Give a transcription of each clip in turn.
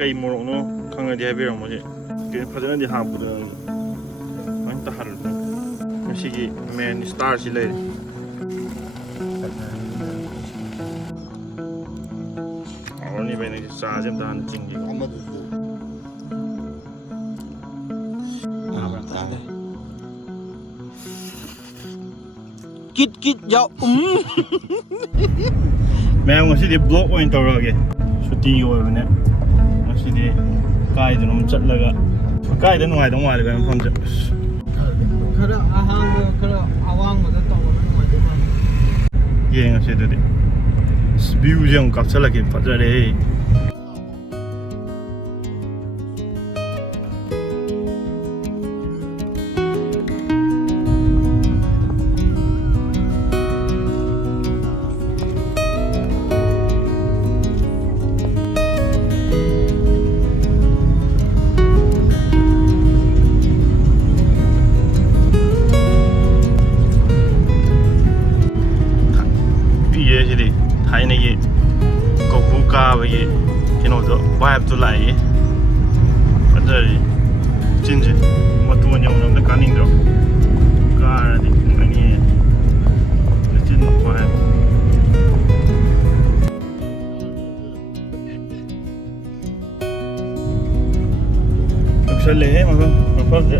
ꯀꯩ ꯃꯣꯔꯣꯛꯅꯣ ꯈꯪꯉꯗꯤ ꯍꯥꯏꯕꯤꯔꯝꯃꯣ ꯁꯤ ꯐꯖꯅꯗꯤ ꯍꯥꯞꯄꯗ ꯂꯣꯏꯅ ꯇꯥꯍꯜꯂꯨ ꯉꯁꯤꯒꯤ ꯃꯦꯟ ꯁ꯭ꯇꯥꯔꯁꯤ ꯂꯩꯔꯦ ꯍꯥꯎꯔꯅꯤ ꯚꯥꯏ ꯅꯪꯁꯤ ꯆꯥꯁꯦ ꯑꯝꯇ ꯍꯥꯟꯅ ꯆꯤꯡꯒꯦ Kit kit yaw ꯃꯌꯥꯝ ꯉꯁꯤꯗꯤ ꯕ꯭ꯂꯣꯛ ꯑꯣꯏꯅ ꯇꯧꯔꯛꯑꯒꯦ ꯁꯨꯇꯤꯒꯤ ꯑꯣꯏꯕꯅꯦ ꯉꯁꯤꯗꯤ ꯀꯥꯏꯗꯅꯣꯝ ꯆꯠꯂꯒ ꯀꯥꯏꯗ ꯅꯨꯡꯉꯥꯏꯗꯧ ꯃꯥꯜꯂꯦ ꯚꯥꯏ ꯃꯐꯝꯁꯦ khara ahanga khara awangda tawna nuai ma ꯌꯦꯡꯉꯁꯤ ꯑꯗꯨꯗꯤ ꯚ꯭ꯌꯨꯁꯦ ꯑꯃꯨꯛ ꯀꯥꯞꯁꯜꯂꯛꯀꯦ ꯐꯖꯔꯦ ꯊꯥꯏꯅꯒꯤ ꯀꯧꯕ꯭ꯔꯨ ꯀꯥꯕꯒꯤ ꯀꯩꯅꯣꯗꯣ ꯚꯥꯏꯕꯇꯣ ꯂꯥꯛꯏ ꯐꯖꯔꯤ ꯆꯤꯟꯁꯦ ꯃꯇꯣꯟ ꯌꯧꯅ ꯑꯝꯇ ꯀꯥꯅꯤꯡꯗ꯭ꯔꯣ ꯀꯥꯔꯗꯤ ꯅꯨꯡꯉꯥꯏꯅꯤ ꯂꯩꯆꯤꯟ ꯚꯥꯏꯕ ꯌꯧꯁꯜꯂꯦꯍꯦ ꯃꯐꯝꯁꯦ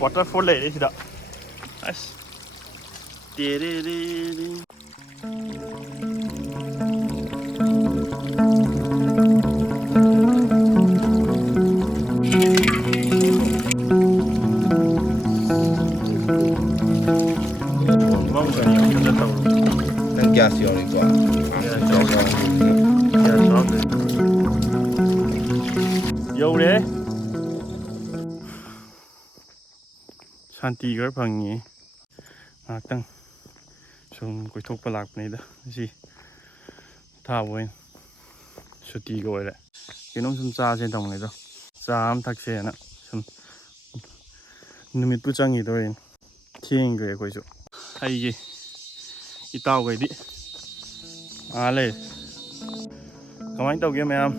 waterfall lady sida nice Nang gas yun ito 여울에 ꯁꯥꯟꯇꯤ ꯈꯔ ꯐꯪꯉꯤ ꯉꯥꯏꯍꯥꯛꯇꯪ ꯁꯨꯝ ꯀꯣꯏꯊꯣꯛꯄ ꯂꯥꯛꯄꯅꯤꯗ ꯉꯁꯤ ꯊꯥꯕ ꯑꯣꯏꯅ ꯁꯨꯇꯤꯒ ꯑꯣꯏꯔꯦ ꯀꯩꯅꯣꯝ ꯁꯨꯝ ꯆꯥꯁꯦꯅ ꯇꯧꯕꯅꯤꯗ ꯆꯥ ꯑꯃ ꯊꯛꯁꯦꯅ ꯁꯨꯝ ꯅꯨꯃꯤꯠꯄꯨ ꯆꯪꯈꯤꯗꯣꯔꯦꯅ ꯊꯦꯡꯈ꯭ꯔꯦ ꯑꯩꯈꯣꯏꯁꯨ ꯑꯩꯒꯤ ꯏꯇꯥꯎꯈꯩꯗꯤ ꯂꯩꯔꯦ ꯀꯃꯥꯏꯅ ꯇꯧꯒꯦ ꯃꯌꯥꯝ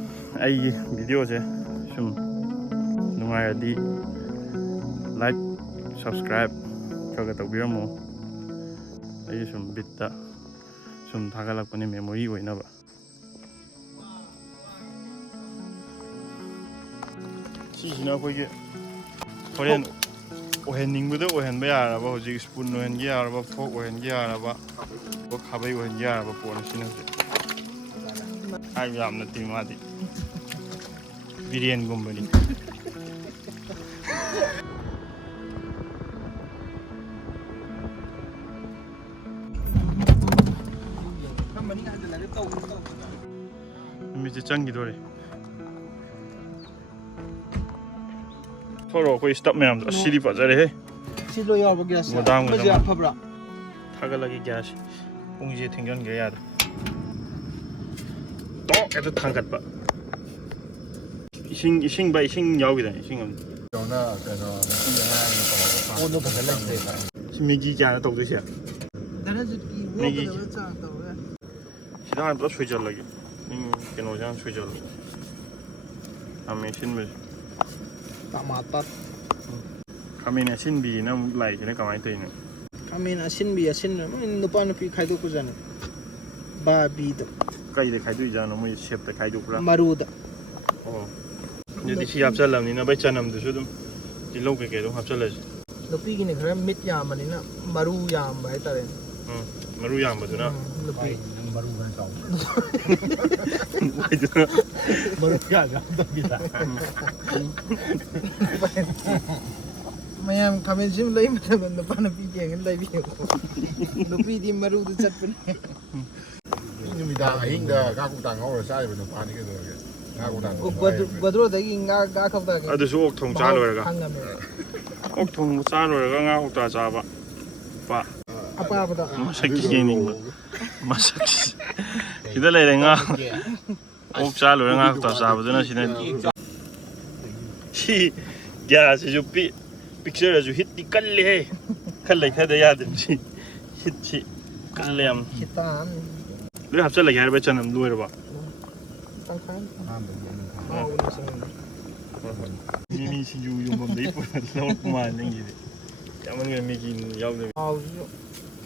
ꯑꯩꯒꯤ ꯚꯤꯗꯤꯑꯣꯁꯦ ꯁꯨꯝ ꯅꯨꯡꯉꯥꯏꯔꯗꯤ ꯂꯥꯏꯛ subscribe ꯈꯔ ꯇꯧꯕꯤꯔꯝꯃꯣ ꯑꯩ ꯁꯨꯝ ꯕꯤꯠꯇ ꯁꯨꯝ ꯊꯥꯒꯠꯂꯛꯄꯅꯦ ꯃꯦꯃꯣꯔꯤ ꯑꯣꯏꯅꯕ ꯁꯤꯁꯤꯅ ꯑꯩꯈꯣꯏꯒꯤ ꯍꯣꯔꯦꯟ ꯑꯣꯏꯍꯟꯅꯤꯡꯕꯗ ꯑꯣꯏꯍꯟꯕ ꯌꯥꯔꯕ ꯍꯧꯖꯤꯛ ꯁ꯭ꯄꯨꯟ ꯑꯣꯏꯍꯟꯒꯦ ꯌꯥꯔꯕ ꯐꯣꯛ ꯑꯣꯏꯍꯟꯒꯦ ꯌꯥꯔꯕ ꯈꯥꯕꯩ ꯑꯣꯏꯍꯟꯒꯦ ꯌꯥꯔꯕ ꯄꯣꯠꯅꯤ ꯁꯤꯅ ꯍꯧꯖꯤꯛ ꯍꯥꯏꯕ ꯌꯥꯝ ꯅꯠꯇꯦ ꯃꯥꯗꯤ ꯕꯤꯔꯌꯥꯟꯒꯨꯝꯕꯅꯤ ꯅꯨꯃꯤꯠꯁꯦ ꯆꯪꯈꯤꯗꯣꯔꯦ ꯊꯣꯔꯛꯑꯣ ꯑꯩꯈꯣꯏ ꯁ꯭ꯇꯞ ꯃꯌꯥꯝꯗꯣ ꯑꯁꯤꯗꯤ ꯐꯖꯔꯦꯍꯦ si lo yaw ba gas ꯃꯣꯗꯥꯡ ya phabra ꯊꯥꯒꯠꯂꯒꯦ ꯒ꯭ꯌꯥꯁ ꯄꯨꯡꯁꯦ ꯊꯦꯡꯖꯤꯟꯈ꯭ꯔꯦ ꯌꯥꯗꯦ ꯇꯣꯛ ꯍꯦꯛꯇ ꯊꯥꯡꯒꯠꯄ ꯏꯁꯤꯡ ꯌꯥꯎꯈꯤꯗꯥꯏ ꯏꯁꯤꯡ ꯑꯃ ꯃꯦꯒꯤ ꯀꯌꯥꯅ ꯇꯧꯗꯣꯏꯁꯦ ꯃꯦꯒꯤ ꯁꯤꯗ ꯍꯥꯟꯅ ꯄꯨꯂꯞ ꯁꯣꯏꯖꯜꯂꯒꯦ ꯀꯩꯅꯣꯁꯦ ꯍꯥꯟꯅ ꯁꯣꯏꯖꯜꯂꯨ ꯈꯥꯃꯦꯟ ꯑꯁꯤꯟꯕꯁꯦ ꯈꯥꯃꯦꯟ ꯑꯁꯤꯟꯕꯤꯅ ꯑꯃꯨꯛ ꯂꯥꯛꯏꯁꯤꯅ ꯀꯃꯥꯏꯅ ꯇꯧꯔꯤꯅꯣ khamen asinbi asinna nupa nupi khaidok pujana ba bi da ꯀꯩꯗ ꯈꯥꯏꯗꯣꯛꯏꯖꯥꯠꯅꯣ ꯃꯣꯏ ꯁꯦꯞꯇ ꯈꯥꯏꯗꯣꯛꯄ꯭ꯔꯥ maruda ꯑꯣ ꯑꯗꯨꯗꯤ ꯁꯤ ꯍꯥꯞꯆꯜꯂꯕꯅꯤꯅ ꯕꯩ ꯆꯅꯝꯗꯨꯁꯨ ꯑꯗꯨꯝ ꯇꯤꯜꯍꯧ ꯀꯩꯀꯩ ꯑꯗꯨꯝ ꯍꯥꯞꯆꯜꯂꯁꯤ nupi gine khara mit yamanina maru yamba hai tare ꯃꯔꯨ ꯌꯥꯝꯕꯗꯨꯅ nupi maru kan saw ꯃꯔꯨ ꯌꯥꯝꯗꯕꯤꯗ mayam khamen sim lai matam nupa nupi jeng lai bi nupi di maru du chatpane numidang ahingda ga kutang ngawra saibano pani ke doge ga kutang godro dagi nga ga khawda ga ꯑꯗꯨꯁꯨ ꯑꯣꯛ ꯊꯣꯡ ꯆꯥ ꯂꯣꯏꯔꯒ ꯑꯣꯛ ꯊꯣꯡ ꯆꯥ ꯂꯣꯏꯔꯒ ꯉꯥ ꯀꯧꯇꯥ ꯆꯥꯕ ꯄꯥ apabada ꯃꯁꯛꯇꯤ ꯌꯦꯡꯅꯤꯡꯕ ꯃꯁꯛꯁꯤ ꯁꯤꯗ ꯂꯩꯔꯦ ꯉꯥ ꯑꯣꯛ ꯆꯥ ꯂꯣꯏꯔꯒ ꯉꯥ ꯀꯧꯇꯥ ꯆꯥꯕꯗꯨꯅ ꯁꯤꯅ ꯁꯤ ꯒ꯭ꯌꯥꯁꯁꯤꯁꯨ ꯄꯤꯛꯆꯔꯁꯨ ꯍꯤꯠꯇꯤ ꯀꯜꯂꯤꯍꯦ ขั้นเลยแค่ได้ยาเต็มที่ฮิตชิกันเลยม คิดตาม หรือหับเส้นเลยแค่ไปจนน้ำด้วยหรือเปล่า ตั้งคัน ห้ามเป็นอย่างนึงครับ เอาอุ่นสิ มีชิยูอยู่บนนี้ปวดแล้วประมาณอย่างนี้ยังมันเงินมีกินยาวเลย เอา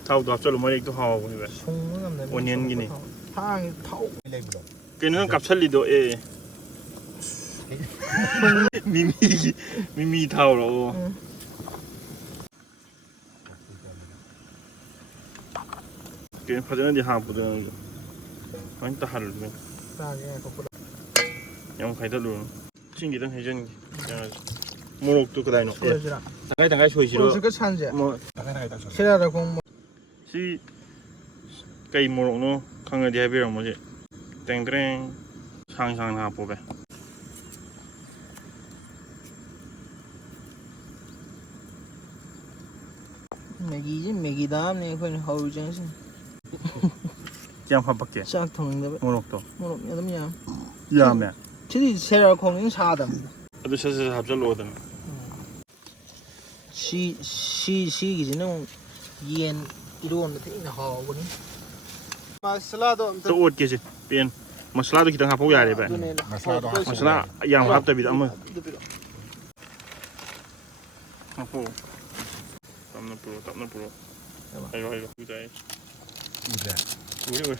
เท่าตัวจนลงมาเองตัวหอบนี่แบบ ชงมันเลย วันนี้กินนี่ ทางเท่า ไม่เล่นหรอก กินเรื่องกับชัลลิโดเอมีเท่าหรอกินพอจะนั่งดีหาปุ๊ดเลยมันตาหันเลย ตาแกเขาพูด ยังใครจะรู้สิ่งที่ต้องให้ฉันโมโนตัวก็ได้เนาะ ช่วยสิละ ตั้งใจช่วยสิ รู้สึกก็ชันเจ้ โม ตั้งให้ได้ตั้ง เชื่อเราคง สิไก่โมโนเนาะข้างในเดียบเรื่องมั้งสิแต่งเรื่องช่างหาปุ๊บไป Maggie dam neคนเขาจังสิ ยังพับปักเกะ จากทางเดียว โมโนตัว มันยังต้องยัง ยามเนี่ย ที่นี่เชื่อเราคงยังชาดม ಅದು ಸಹ ಹಬ್ಜಲ್ ಓದನกิจนึงเย็นอีโดนที่อินหอวันนี้มาสลาด ตัวโอดเกจิเปลี่ยนมาสลาตัวคิดตั้งหาพวกยาเลยไป มาซาด มาสลาอย่างรับแต่บิดเอามือโอ้โหตำน้ำปูไอ้ดูใจ อีกแล้ว ดูดิเว้ย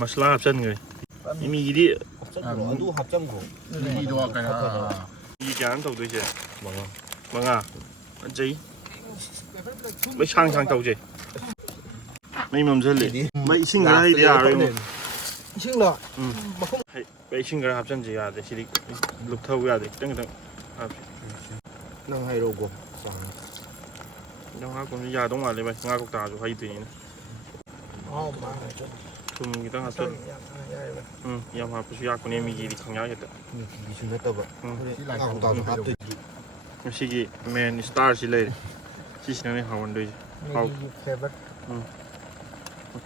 มาสลาเส้นเลยมีกี่ดิ ดูหับจังกู มีดอกกันนะ มีการตัวด้วยเจ้มังอ่ะอันจีไม่ช่างตัวเจ้ไม่มั่มเฉลี่ยไม่ชิงอะไรเดียวเลย ชิงหรอ ไปชิงกันครับจันจีอาเดชิลิลุกเท่าอาเดตั้งครับ นั่งให้โรโก้ ยังหาคนยาต้องมาเลยไปงากุกตาอยู่ให้ตีนะ อ๋อมา คุณมีตั้งหาต้นยังหาผู้ชายคนนี้มีกี่ดิขังยาเห็ด มีชุดตัวแบบที่หลายคนต่อครับติด ไม่ใช่กี่แมนสตาร์สิเลยที่ฉันนี่หาวันด้วยเขา แค่แบบ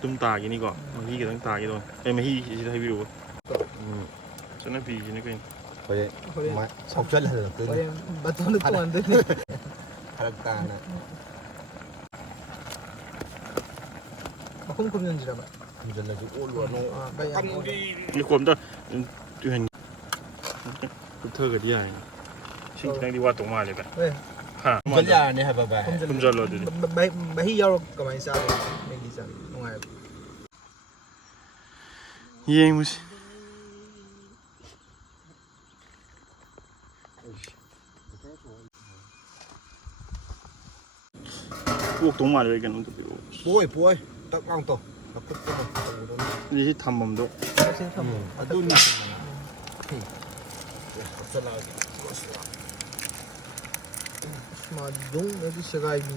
ตุ้มตากี่นี่ก่อนมาฮีกันตั้งตากี่ตัวเอ้ยมาฮีจะให้วิวฉันน่าปีฉันนี่ก็ เขาจะมาชอบจัดเลยคือ บัตรตัวตัวนึง พลังตานะ มาคุ้มคุ้มยังจีบ มันจะเลยอ้วนล้วน ไปยัง มีความต้องดูเห็นเธอกับที่ไหนชิงที่ดีว่าตรงมาเลยไป เฮ้ย ฮะ มันยาเนี่ยครับแบบ คุณจะรอดูดิ ไปที่ยาวกับไม่ทราบไม่กี่สันตรงไหน ยิงมุสพวกตรงมาเลยกัน ป่วยตักอ่างตัวตักกุ๊กตัว นี่ที่ทำมันด้วย ไม่ใช่ทำ อดุนี่สลาด มาดุ้งแล้วที่เชื่อไอ้มี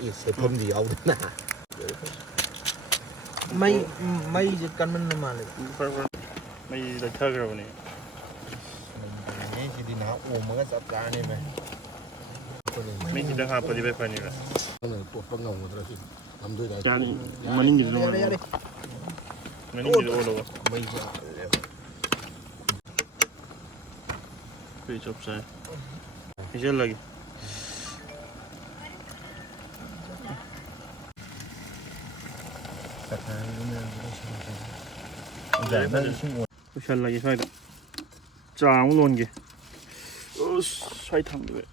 อีเสพผมดีเอาด้วยนะ ไม่จะกันมันมาเลย ไม่ได้เท่ากันวันนี้ นี่ทีดีนะโอ้มันก็สับการนี่ไหม ไม่คิดจะหาปฏิบัติไปนี่แหละ ตัวปังเงาหมดเลยสิทำด้วยได้ จานมันนิ่งอยู่ตรงนั้นมันนิ่งอยู่ตรงนั้น ไม่ใช่ ไปจบใช่ไม่ใช่เลยผู้ชายอะไรใช่ไหมจางล้วนกี่ใช่ทางด้วย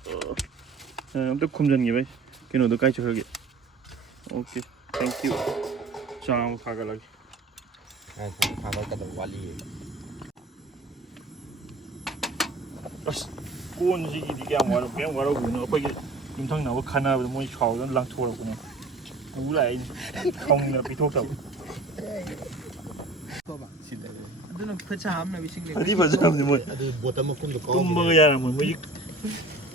ต้องคุมจันกี่ไปกินหนูต้องใกล้จะเฮกี่โอเค thank you จางพากันเลย พาเรากระโดดวาลี กูนี่สิที่แกงว่าแกงว่าเราหุ่นเอาไปกินทั้งหน้าว่าขนาดมันชาวนั้นลังทัวร์กูเนี่ยกูไหลคงเนี่ยไปทั่วกับ ดูนะเพื่อชามนะวิชิงเลย อันนี้ภาษาเนี่ยมึง อันนี้บทมาคุ้มตัว ตุ้มมือยาละมึงไม่ยิ่ง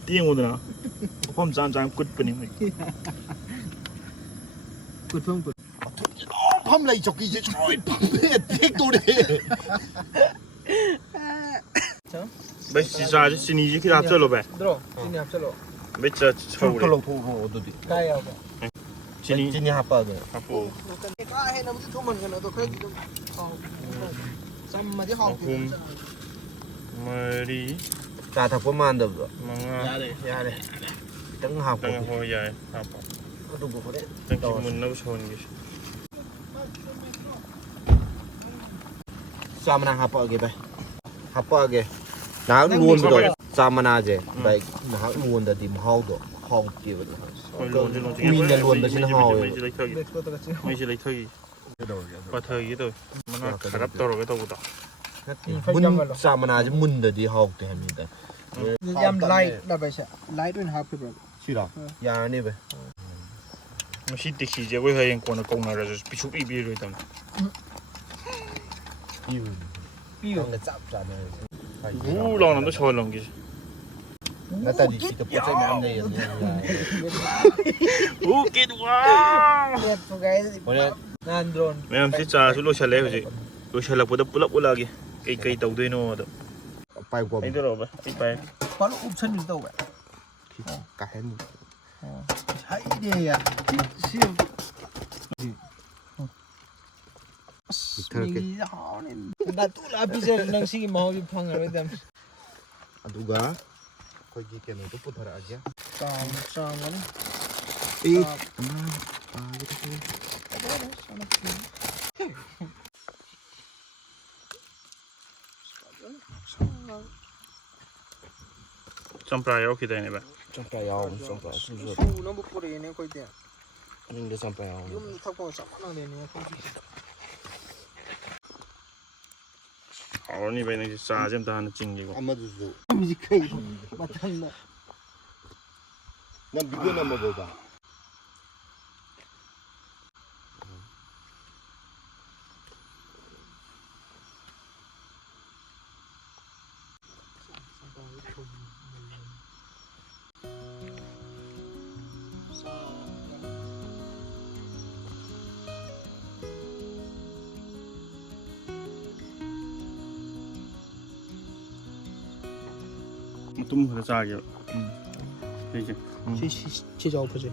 เตี้ยงหมดนะผมจางกุดเป็นยังไง กดเพิ่มกด พัมเลยจกี้จะช่วยพัมเด็ดเด็กตัวเด็ก ไปสิจ้าจะสินี่จะคิดอะไรหรอไป ดรอที่นี่ครับชะลอ ไปจะชาว ก็ เลย ลงทุ่งโหดดิ ได้เอาไป สินี่ ฮับปะเลย ครับผม ก็ให้น้ำที่ทุ่มมันกันตัวแค่ซ้ำมาที่ห้อง คุมมาดี ตาทับประมาณเดิม มังงะ ยาเลย Tengah hap. Tengah ho ya. Apa? Aduh gua deh. Tengah mun nau shon gis. Sama nah apa lagi, Bay? Apa lagi? Nah, nuan betul. Sama nah aja. Baik, nah nuan dah di mau tu. Hong dia betul. Min dah nuan bersih hau. Mai chỉ lấy thơi. Và thơi cái thôi. Mà nó khá đắp to rồi cái tàu đó. Mun sama nah aja mun dah di hau tu hemi dah. Jam light dah biasa. Light pun hap tu. Sila. Ya ni Bay. Mà xí tịch xí chơi với hai anh con nó công nào rồi bị chụp bị rồi tầm. Piu nggak cap cap. Lòng nó trôi lòng kì. Nah tadi kita pun saya ambil yang Kết wow. Lihat tu guys. Boleh. Nan drone. Mấy em xí trà số lô xà lê rồi chị. Lô xà là bữa đó pull up ulah kì. Cây tàu đuôi nó đó. pai gua. Anh tôi rồi vậy. Pai. Kalau option ni tahu tak? Kahen. Hai dia ya. Siap. Ni hau ni. Dah tu lah habis nang sini mau dipang ada dam. Aduga. Kau gikan itu putar aja. Sama ni. Sampai ya kita ini, Pak. Sampai ya, sampai susah. Nombor pura ini kau dia. Ini dia sampai ya. Jom tak kau sama nang dia ni aku. Haore ni bên này xa xem ta nó chinh gì Amma duzu. Mesti kai. Macam mana? Nam video nama boba. tum hơi xa kìa. Thấy chưa? Chỉ cho apa je?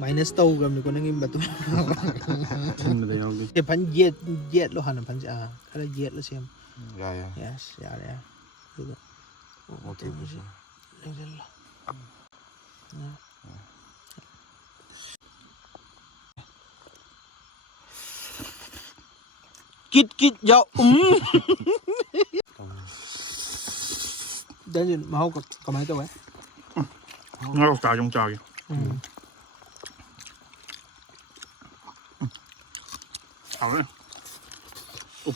Minus tahu kami kau nangin batu. Chinh mà thấy không đi. Pan jet lo hana pan ah. Kalau jet lo siam. Ya ya. Yes, ya ya. Okey. Alhamdulillah. Kit jauh. Dan mau kau mai tu eh? Nó có cà trong trà kìa. Haore.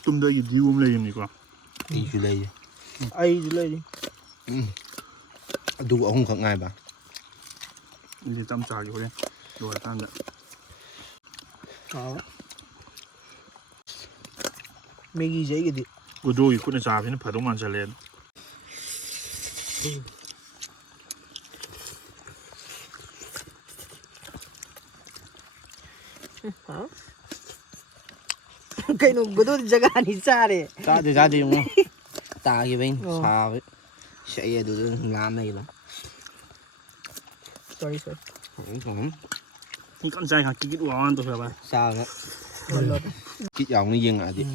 Tum đây gì điêu lên gì quá. Đi du lịch. Ai du lịch. Aduh, ông không ngay ba. Đi tâm trà kìa đây. Rồi tan đấy. Maggie giấy cái gì? Vừa đôi cũng là trà thì nó phải đúng ăn trà lên. Cái nó betul jaga Anissa deh. Ra đi đúng không? Ta cái bên xa với. Sẽ được làm này là. Sorry. Cái con trai hạt kít vào ăn tôi phải ba. Sao đó? Kít dòng nó dừng lại đi.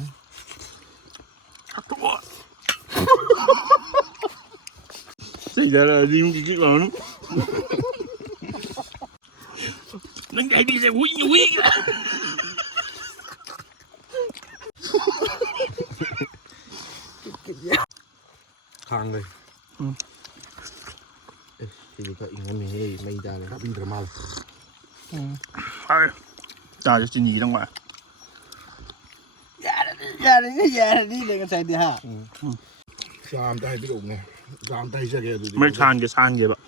Xảy ra là đi không kít vào nó. Nó chạy đi sẽ quý kìa. Khang đây. Thì có ý mình mày ra này. Tak pintar mau. Haore. Trà cho chuyện gì đâu mà. Ya đi dengan saya dia ha. Sam tay biết ủng nè. Sam tay sẽ kìa. ไม่ทานกับทานเยอะแบบ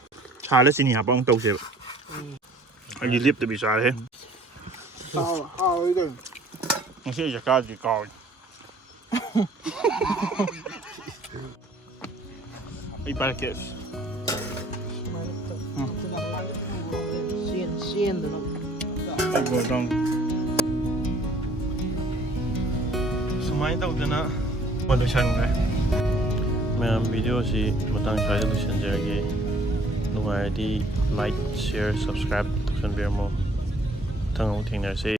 ชาและสินี่ครับต้องโตเสียบอันนี้รีบจะไปชาเลย Hao itu. ไม่ใช่จะกล้าจีกอยไอ้ปลาเกส Sian tu nak. ไอ้บัวต้องสมัยเต่าจะนะมาดูชันเลยแม่วิดีโอสิมาตั้งใช้ดูชันเจอกี่นุ่มอะไรที่ like share subscribe ทุกคนเบียร์โมทั้งหมดทิ้งเลยสิ